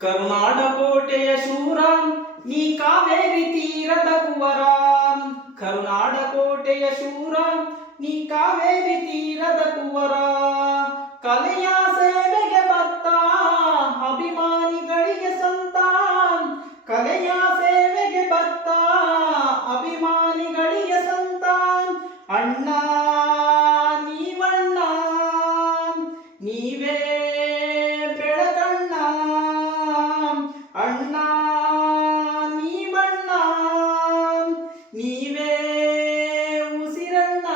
ಕರುನಾಡ ಕೋಟೆಯ ಶೂರ ನೀ ಕಾವೇರಿ ತೀರದ ಕುವರ. ಕರುನಾಡ ಕೋಟೆಯ ಶೂರ ನೀ ಕಾವೇರಿ ತೀರದ ಕುವರ. ಕಲೆಯ ಸೇವೆಗೆ ಭಕ್ತ ಅಭಿಮಾನಿಗಳಿಗೆ ಸಂತ. ಕಲೆಯ ಸೇವೆಗೆ ಭಕ್ತ ಅಭಿಮಾನಿಗಳಿಗೆ ಸಂತ. ಅಣ್ಣ ನೀವಣ್ಣ ನೀವೇ ಬೆಳಗಣ್ಣ. ಅಣ್ಣ ನೀವಣ್ಣ ನೀವೇ ಉಸಿರಣ್ಣ.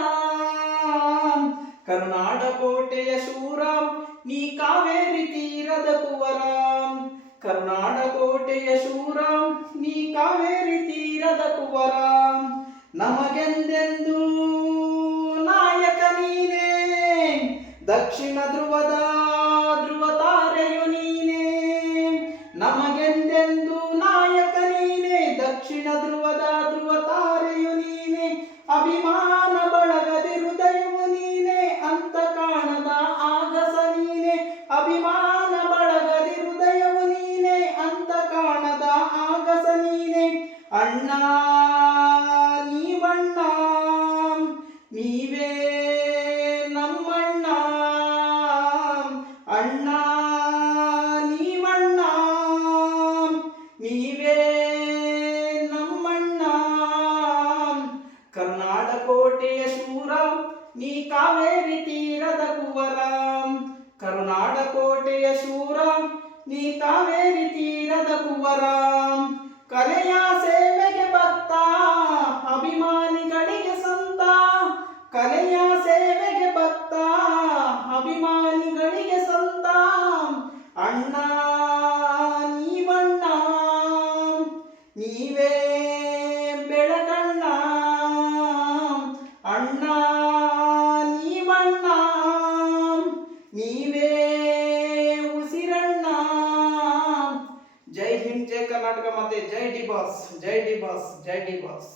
ಕರುನಾಡ ಕೋಟೆಯ ಶೂರ ನೀ ಕಾವೇರಿ ತೀರದ ಕುವರ. ಕರುನಾಡ ಕೋಟೆಯ ಶೂರ ನೀ ಕಾವೇರಿ ತೀರದ ಕುವರ. ನಮಗೆಂದೆಂದು ನಾಯಕ ನೀನೇ, ದಕ್ಷಿಣ ಧ್ರುವದ ಧ್ರುವ ತಾರೆಯು ನೀನೇ. ನಮಗೆಂದೆಂದು ನಾಯಕ ನೀನೇ, ದಕ್ಷಿಣ ಧ್ರುವದ ಧ್ರುವ ತಾರೆಯು ನೀನೇ. ಅಭಿಮಾನ ಬಳಗದಿ ಹೃದಯವು ನೀನೇ, ಅಂತ ಕಾಣದ ಆಗಸ ನೀನೇ. ಅಭಿಮಾನ ಬಳಗದಿ ಹೃದಯವು ನೀನೇ, ಅಂತ ಕಾಣದ ಆಗಸ ನೀನೇ. ಅಣ್ಣ ನೀವಣ್ಣ ನೀವೇ ನಮ್ಮಣ್ಣ. ಅಣ್ಣ ನೀವಣ್ಣ ನೀವೇ ನಮ್ಮಣ್ಣ. ಕರುನಾಡ ಕೋಟೆಯ ಶೂರ ನೀ ಕಾವೇರಿ ತೀರದ ಕುವರ. ಕರುನಾಡ ಕೋಟೆಯ ಶೂರ ನೀ ಕಾವೇರಿ ತೀರದ ಕುವರ. ಕಲೆಯ ಸೇವೆಗೆ ಭಕ್ತ ಅಭಿಮಾನಿಗಳಿಗೆ ಸಂತ. ಕಲೆಯ ಸೇವೆಗೆ ಭಕ್ತ ಅಭಿಮಾನಿಗಳಿಗೆ ಸಂತ. ಅಣ್ಣ ನೀವಣ್ಣ ನೀವೇ ಬೆಳಗಣ್ಣ. ಅಣ್ಣ ನೀವಣ್ಣ ನೀವೇ ಉಸಿರಣ್ಣ. ಜೈ ಹಿಂದ್, ಜೈ ಕರ್ನಾಟಕ, ಮತ್ತೆ ಜೈ ಡಿ ಬಾಸ್, ಜೈ ಡಿ ಬಾಸ್, ಜೈ ಡಿ ಬಾಸ್.